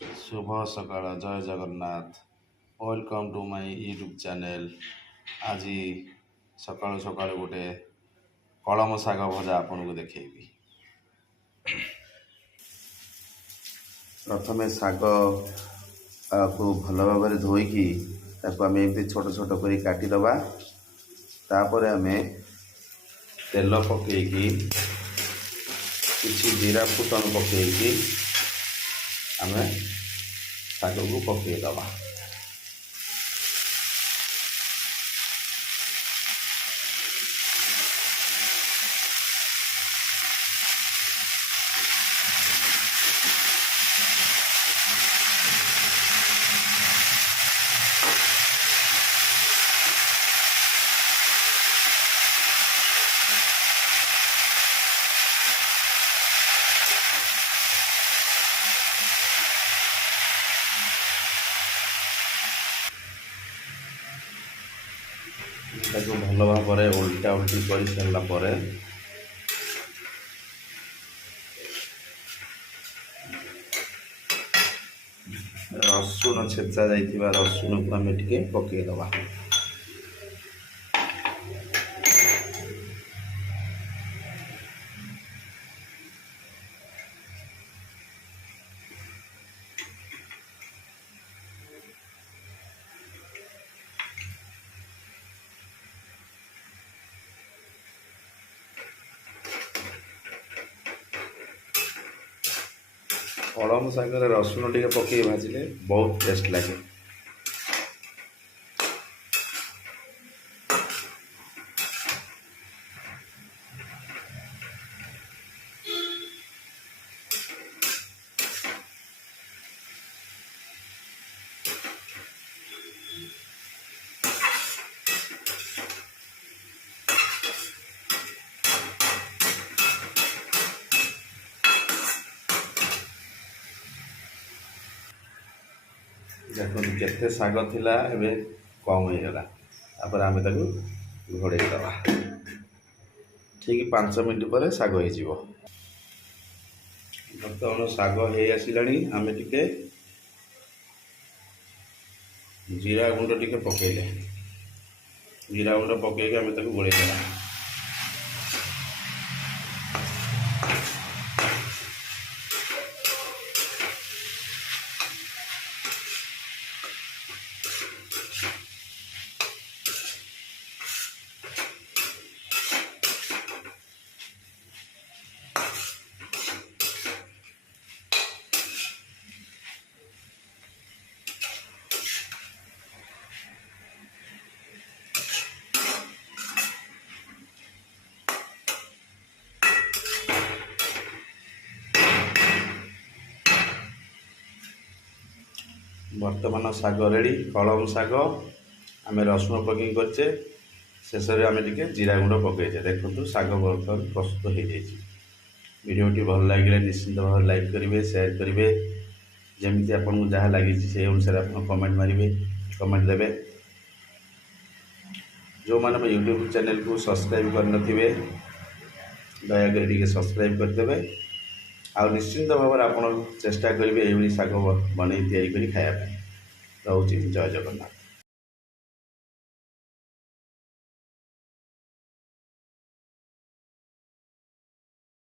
शुभ सकाळ जय Jagannath welcome to my YouTube channel. आज सकाळु सकाळु गोटे कलम शाग भजा आपन को देखेबी। प्रथमे शाग को भल भाव धोईकी आम एमती छोट छोट कर काटिदबा। तापर आम तेल पकईकी किसी जीरा फुटन पकईकी आम शाग को पकईदबा। भल भाव उल्टा उल्टी कर सारापर रसुण छेचा जाइथिबा रसुण को आम टिके पकईदबा। कलम शागर रसुण टे पकई भाजिले बहुत टेस्ट लगे। देखो केते शाग थिला एबे कम हो गला। तापर आम घोड़े दबा ठीक 5 मिनट पर शाग हो। बर्तमान शाग हो आसिलानी आम टिके जीरा गुंड टिके पकईले जीरा गुंड पकईके आम घोड़े दबा। बर्तमान शाग रेडी कलम शाग आम रसुण पकई करचे शेष में आम टे जीरा गुंड पकईचे। देखो शाग बर्तमान प्रस्तुत हो जाए। वीडियोटी भल लगे निश्चिंत भाव लाइक करेंगे शेयर करेंगे। जमी आपको जहाँ लगी से अनुसार आप कमेंट मारे कमेंट देवे। जो मैंने मो यूट्यूब चैनल को सब्सक्राइब करनथिबे दयाकोरी सब्सक्राइब करदे। आ निश्चिंत भाव आप चेष्टा करेंगे ये शाग बन तैयारी खायापी। रोचे जय जगन्नाथ।